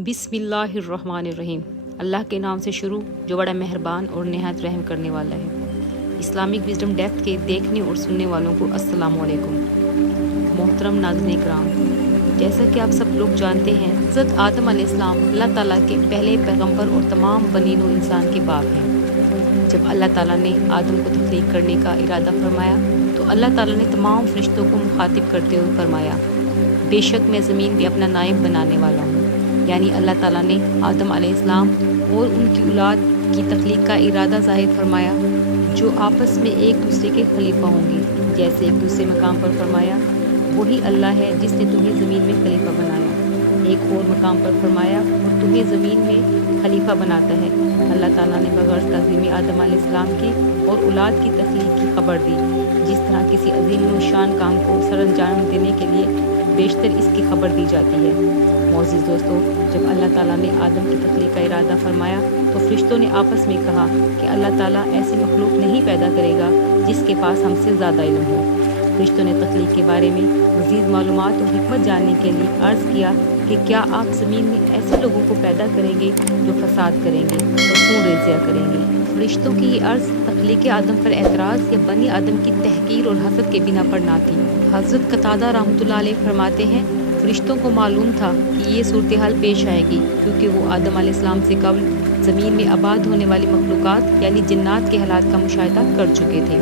बिस्मिल्लाहिर्रहमानिर्रहीम। अल्लाह के नाम से शुरू जो बड़ा मेहरबान और नहायत रहम करने वाला है। इस्लामिक विजडम डेप्थ के देखने और सुनने वालों को अस्सलाम वालेकुम। मोहतरम नाज़रीन इकराम, जैसा कि आप सब लोग जानते हैं, हज़रत आदम अलैहिस्सलाम अल्लाह ताला के पहले पैगंबर और तमाम बनीनो इंसान के बाप हैं। जब अल्लाह ताला ने आदम को तख्लीक करने का इरादा फरमाया तो अल्लाह ताला ने तमाम फरिश्तों को मुखातिब करते हुए फरमाया, बेशक मैं ज़मीन पे अपना नायब बनाने वाला हूँ। यानी अल्लाह ताला ने आदम अलैहिस्सलाम और उनकी औलाद की तख्लीक का इरादा ज़ाहिर फरमाया जो आपस में एक दूसरे के खलीफा होंगे। जैसे एक दूसरे मकाम पर फरमाया, वही अल्लाह है जिसने तुम्हें ज़मीन में खलीफा बनाया। एक और मकाम पर फरमाया, और तुम्हें ज़मीन में खलीफा बनाता है। अल्लाह ताला ने बग़ैर तज़ीम आदम अलैहिस्सलाम की और औलाद की तख्लीक की खबर दी। जिस तरह किसी अज़ीम व शान काम को सरअंजाम देने के लिए बेशतर इसकी खबर दी जाती है। मोअज़्ज़िज़ दोस्तों, जब अल्लाह ताला ने आदम की तख्लीक का इरादा फरमाया तो फरिश्तों ने आपस में कहा कि अल्लाह ताला ऐसी मखलूक नहीं पैदा करेगा जिसके पास हमसे ज़्यादा इल्म हो। फरिश्तों ने तख्लीक के बारे में मज़ीद मालूमात और हिकमत जानने के लिए अर्ज़ किया कि क्या आप ज़मीन में ऐसे लोगों को पैदा करेंगे जो फसाद करेंगे और खून रेज़िया करेंगे। फरिश्तों की ये अर्ज़ तख्लीक आदम पर एतराज़ या बनी आदम की तहकीर और हसद के बिना पर ना थी। हज़रत कतादा रहमतुल्लाह अलैह फरमाते हैं, फरिश्तों को मालूम था कि ये सूरत हाल पेश आएगी क्योंकि वो आदम अलैहिस्सलाम से कबल ज़मीन में आबाद होने वाली मखलूक़ात यानी जिन्नात के हालात का मुशाहिदा कर चुके थे।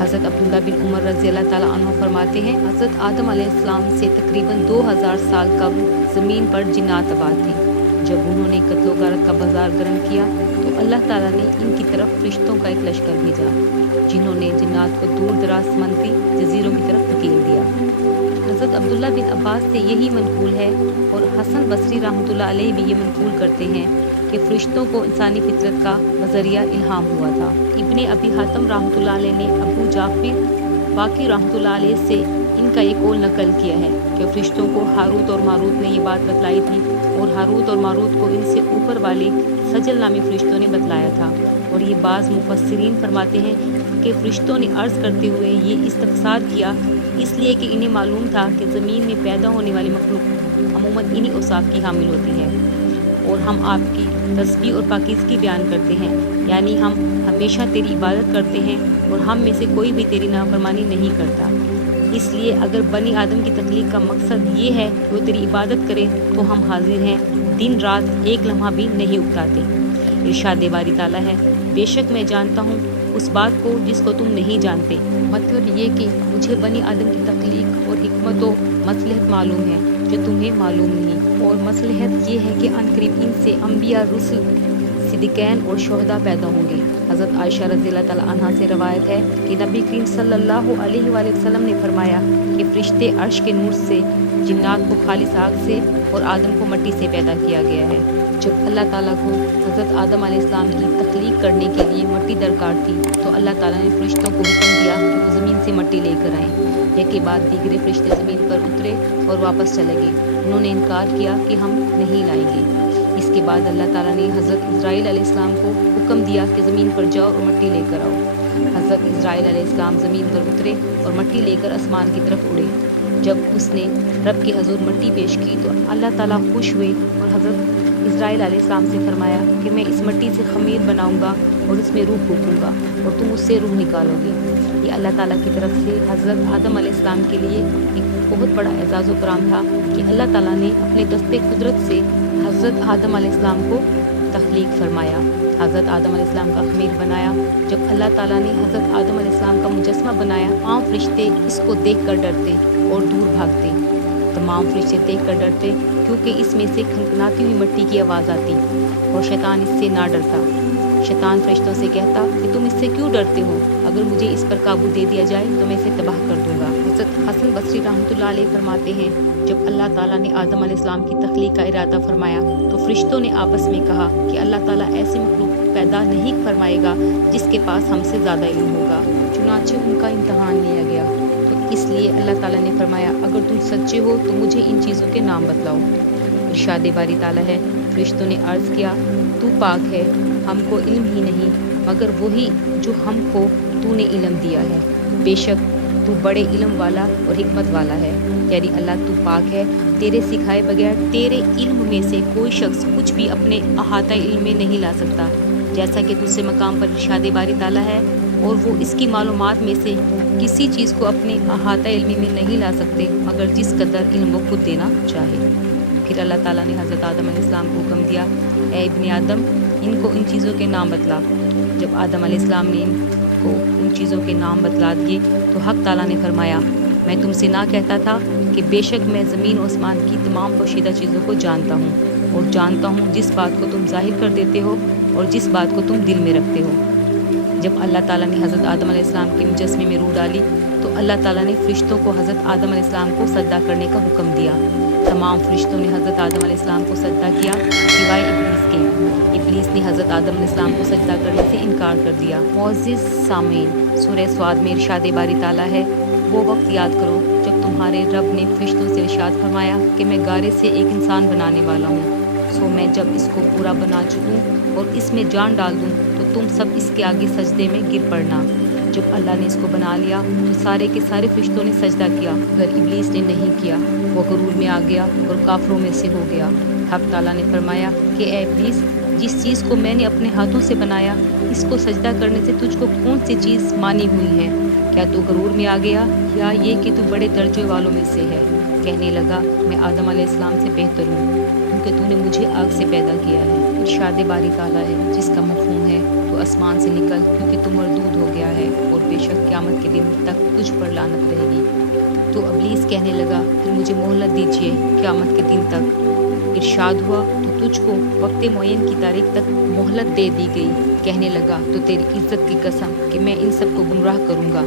हज़रत अब्दुल्लाह बिन उमर रज़ी अल्लाह ताला अन्हु फरमाते हैं, हज़रत आदम अलैहिस्सलाम से तकरीबन 2000 साल कबल ज़मीन पर जिन्नात आबाद थी। जब उन्होंने कत्लो गारत का बाजार गर्म किया तो अल्लाह ताला ने इनकी तरफ फरिश्तों का एक लश्कर भेजा जिन्होंने जिन्नात को दूर दराज समंदरी जजीरों की तरफ धकेल दिया। हज़रत अब्दुल्लाह बिन अब्बास से यही मनकूल है और हसन बसरी रहमतुल्लाह अलैह भी ये मनकूल करते हैं कि फरिश्तों को इंसानी फितरत का नज़रिया इल्हाम हुआ था। इब्ने अबी हातिम रहमतुल्लाह अलैह ने अबू जाफिर बाकी रहमतुल्लाह अलैह से इनका ये कौल नकल किया है कि फरिश्तों को हारूत और मारूत ने ये बात बतलाई थी और हारूत और मारूत को इनसे ऊपर वाले सजल नामी फरिश्तों ने बतलाया था। और ये बाज़ मुफस्सिरीन फरमाते हैं कि फरिश्तों ने अर्ज़ करते हुए ये इस्तफ़सार किया इसलिए कि इन्हें मालूम था कि ज़मीन में पैदा होने वाली मखलूक अमूमन इन्हीं औसाफ की हामिल होती है। और हम आपकी तस्बीह और पाकीज़गी बयान करते हैं, यानी हम हमेशा तेरी इबादत करते हैं और हम में से कोई भी तेरी नाफरमानी नहीं करता। इसलिए अगर बनी आदम की तख्लीक का मकसद ये है कि वो तेरी इबादत करे तो हम हाजिर हैं, दिन रात एक लम्हा भी नहीं उकताते। इरशाद बारी ताला है, बेशक मैं जानता हूँ उस बात को जिसको तुम नहीं जानते। मतलब ये कि मुझे बनी आदम की तख्लीक और हिकमत व मसलहत मालूम है जो तुम्हें मालूम नहीं। और मसलहत ये है कि अनकरीब इनसे अम्बिया, रुsul, सिद्दीक़ीन और शुहदा पैदा होंगे। हज़रत आयशा रज़ियल्लाहु ताला अन्हा से रवायत है कि नबी करीम सल्लल्लाहु अलैहि वसल्लम ने फरमाया कि फरिश्ते अर्श के नूर से, जिन्नात को खालिस आग से और आदम को मिट्टी से पैदा किया गया है। जब अल्लाह ताला को हज़रत आदम अलैहिस्सलाम की तख्लीक करने के लिए मिट्टी दरकार थी तो अल्लाह ताला ने फरिश्तों को हुक्म दिया कि वो ज़मीन से मिट्टी लेकर आएँ। एक के बाद दीगरे फरिश्ते ज़मीन पर उतरे और वापस चले गए। उन्होंने इनकार किया कि हम नहीं लाएंगे। इसके बाद अल्लाह ताला ने हज़रत इस्राईल अलैहिस्सलाम को हुक्म दिया कि ज़मीन पर जाओ और मिट्टी लेकर आओ। हज़रत इस्राईल अलैहिस्सलाम ज़मीन पर उतरे और मिट्टी लेकर आसमान की तरफ उड़े। जब उसने रब के हज़ूर मिट्टी पेश की तो अल्लाह ताला खुश हुए और हज़रत इस्राईल अलैहिस्सलाम से फरमाया कि मैं इस मिट्टी से खमीर बनाऊंगा और इसमें रूह फूंकूंगा और तुम उससे रूह निकालोगे। ये अल्लाह ताला की तरफ से हज़रत आदम अलैहिस्सलाम के लिए एक बहुत बड़ा एजाज़ व कराम था कि अल्लाह ताला ने अपने दस्ते कुदरत से हज़रत आदम अलैहिस्सलाम को तख्लीक फरमाया। हज़रत आदम अलैहिस्सलाम का खमीर बनाया। जब अल्लाह ताला ने हज़रत आदम अलैहिस्सलाम का मुजस्मा बनाया, आम फरिश्ते इसको देख कर डरते और दूर भागते। तमाम फरिश्ते देख कर डरते क्योंकि इसमें से खनखनाती हुई मिट्टी की आवाज़ आती और शैतान इससे ना डरता। शैतान फरिश्तों से कहता कि तुम इससे क्यों डरते हो, अगर मुझे इस पर काबू दे दिया जाए तो मैं इसे तबाह कर दूंगा। हज़रत हसन बसरी रहमतुल्लाह अलैह फरमाते हैं, जब अल्लाह ताला ने आदम अलैहिस्सलाम की तख्लीक का इरादा फरमाया तो फरिश्तों ने आपस में कहा कि अल्लाह ताला ऐसी मखलूक पैदा नहीं फरमाएगा जिसके पास हमसे ज़्यादा इल्म होगा। चुनांचे उनका इम्तहान लिया गया तो इसलिए अल्लाह ताला ने फरमाया, अगर तुम सच्चे हो तो मुझे इन चीज़ों के नाम बतलाओ। इरशाद बारी ताला है, फरिश्तों ने अर्ज़ किया, तू पाक है, हमको इल्म ही नहीं मगर वही जो हमको तूने इल्म दिया है। बेशक تو بڑے علم والا اور حکمت والا ہے، یعنی اللہ تو پاک ہے، تیرے سکھائے بغیر تیرے علم میں سے کوئی شخص کچھ بھی اپنے احاطہ علم میں نہیں لا سکتا، جیسا کہ دوسرے مقام پر ارشاد باری تعالیٰ ہے، اور وہ اس کی معلومات میں سے کسی چیز کو اپنے احاطہ علمی میں نہیں لا سکتے مگر جس قدر علم وہ خود دینا چاہے۔ پھر اللہ تعالیٰ نے حضرت آدم علیہ السلام کو حکم دیا، اے ابن آدم، ان کو ان چیزوں کے نام بتلا۔ جب آدم علیہ السلام نے ان کو ان چیزوں کے نام بتلا دیے تو حق تعالیٰ نے فرمایا، میں تم سے نہ کہتا تھا کہ بے شک میں زمین و آسمان کی تمام پوشیدہ چیزوں کو جانتا ہوں، اور جانتا ہوں جس بات کو تم ظاہر کر دیتے ہو اور جس بات کو تم دل میں رکھتے ہو۔ جب اللہ تعالیٰ نے حضرت آدم علیہ السلام کے مجسمے میں روح ڈالی تو اللہ تعالیٰ نے فرشتوں کو حضرت آدم علیہ السلام کو سجدہ کرنے کا حکم دیا۔ تمام فرشتوں نے حضرت آدم علیہ السلام کو سجدہ کیا سوائے ابلیس کے۔ ابلیس نے حضرت آدم علیہ السلام کو سجدہ کرنے سے انکار کر دیا۔ معزز سامعین، سورہ صاد میں ارشاد باری تعالیٰ ہے، وہ وقت یاد کرو جب تمہارے رب نے فرشتوں سے ارشاد فرمایا کہ میں گارے سے ایک انسان بنانے والا ہوں، سو میں جب اس کو پورا بنا چکوں اور اس میں جان ڈال دوں تو تم سب اس کے آگے سجدے میں گر پڑنا۔ جب اللہ نے اس کو بنا لیا تو سارے کے سارے فرشتوں نے سجدہ کیا مگر ابلیس نے نہیں کیا، وہ غرور میں آ گیا اور کافروں میں سے ہو گیا۔ حق تعالیٰ نے فرمایا کہ اے ابلیس، جس چیز کو میں نے اپنے ہاتھوں سے بنایا اس کو سجدہ کرنے سے تجھ کو کون سی چیز مانی ہوئی ہے؟ کیا تو غرور میں آ گیا یا یہ کہ تو بڑے درجے والوں میں سے ہے؟ کہنے لگا، میں آدم علیہ السلام سے بہتر ہوں کیونکہ تو نے مجھے آگ سے پیدا کیا ہے۔ ارشاد باری تعالیٰ ہے جس کا مفہوم ہے تو آسمان سے نکل کیونکہ تو مردود ہو گیا ہے، اور بے شک قیامت کے دن تک تجھ پر لعنت رہے گی۔ تو ابلیس کہنے لگا، پھر مجھے مہلت دیجیے قیامت کے دن تک۔ ارشاد ہوا تو تجھ کو وقت معین کی تاریخ تک مہلت دے دی گئی۔ کہنے لگا، تو تیری عزت کی قسم کہ میں ان سب کو گمراہ کروں گا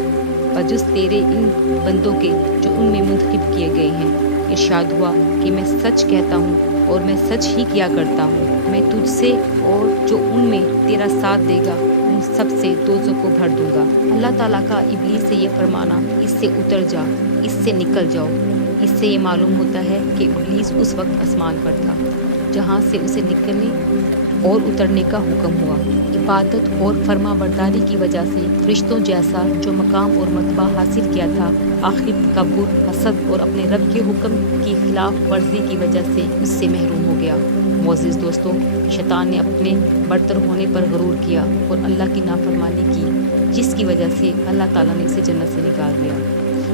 بجز تیرے ان بندوں کے جو ان میں منتخب کیے گئے ہیں۔ ارشاد ہوا کہ میں سچ کہتا ہوں اور میں سچ ہی کیا کرتا ہوں، میں تجھ سے اور جو ان میں تیرا ساتھ دے گا ان سب سے دوزخ کو بھر دوں گا۔ اللہ تعالیٰ کا ابلیس سے یہ فرمانا، اس سے اتر جا، اس سے نکل جاؤ، اس سے یہ معلوم ہوتا ہے کہ ابلیس اس وقت آسمان پر تھا جہاں سے اسے نکلنے اور اترنے کا حکم ہوا۔ عبادت اور فرما برداری کی وجہ سے فرشتوں جیسا جو مقام اور مرتبہ حاصل کیا تھا، آخر تکبر، حسد اور اپنے رب کے حکم کی خلاف ورزی کی وجہ سے اس سے محروم ہو گیا۔ معزز دوستو، شیطان نے اپنے برتر ہونے پر غرور کیا اور اللہ کی نافرمانی کی، جس کی وجہ سے اللہ تعالیٰ نے اسے جنت سے نکال دیا۔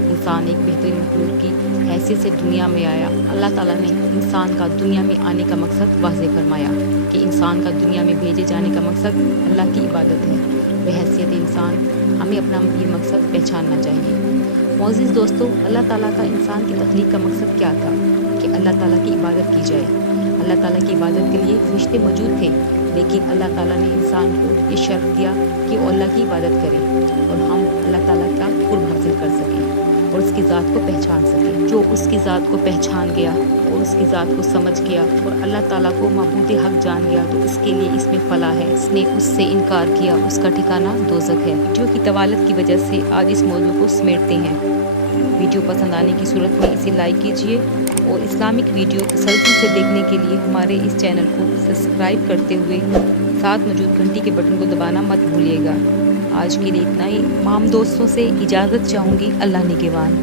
انسان ایک بہترین مخلوق کی حیثیت سے دنیا میں آیا۔ اللہ تعالیٰ نے انسان کا دنیا میں آنے کا مقصد واضح فرمایا کہ انسان کا دنیا میں بھیجے جانے کا مقصد اللہ کی عبادت ہے۔ بحیثیت انسان ہمیں اپنا یہ مقصد پہچاننا چاہیے۔ معزز دوستو، اللہ تعالیٰ کا انسان کی تخلیق کا مقصد کیا تھا؟ کہ اللہ تعالیٰ کی عبادت کی جائے۔ اللہ تعالیٰ کی عبادت کے لیے فرشتے موجود تھے، لیکن اللہ تعالیٰ نے انسان کو یہ شرط دیا کہ وہ اللہ کی عبادت کرے اور ہم اللہ تعالیٰ کا قرب حاصل کر سکیں اور اس کی ذات کو پہچان سکیں۔ جو اس کی ذات کو پہچان گیا اور اس کی ذات کو سمجھ گیا اور اللہ تعالیٰ کو معبود حق جان گیا تو اس کے لیے اس میں فلاح ہے۔ اس نے اس سے انکار کیا، اس کا ٹھکانہ دوزخ ہے۔ ویڈیو کی طوالت کی وجہ سے آج اس موضوع کو سمیٹتے ہیں۔ ویڈیو پسند آنے کی صورت میں اسے لائک کیجیے اور اسلامک ویڈیو تسلسل سے دیکھنے کے لیے ہمارے اس چینل کو سبسکرائب کرتے ہوئے ساتھ موجود گھنٹی کے بٹن کو دبانا مت بھولیے گا۔ آج کے لیے اتنا ہی۔ تمام دوستوں سے اجازت چاہوں گی۔ اللہ نگہبان۔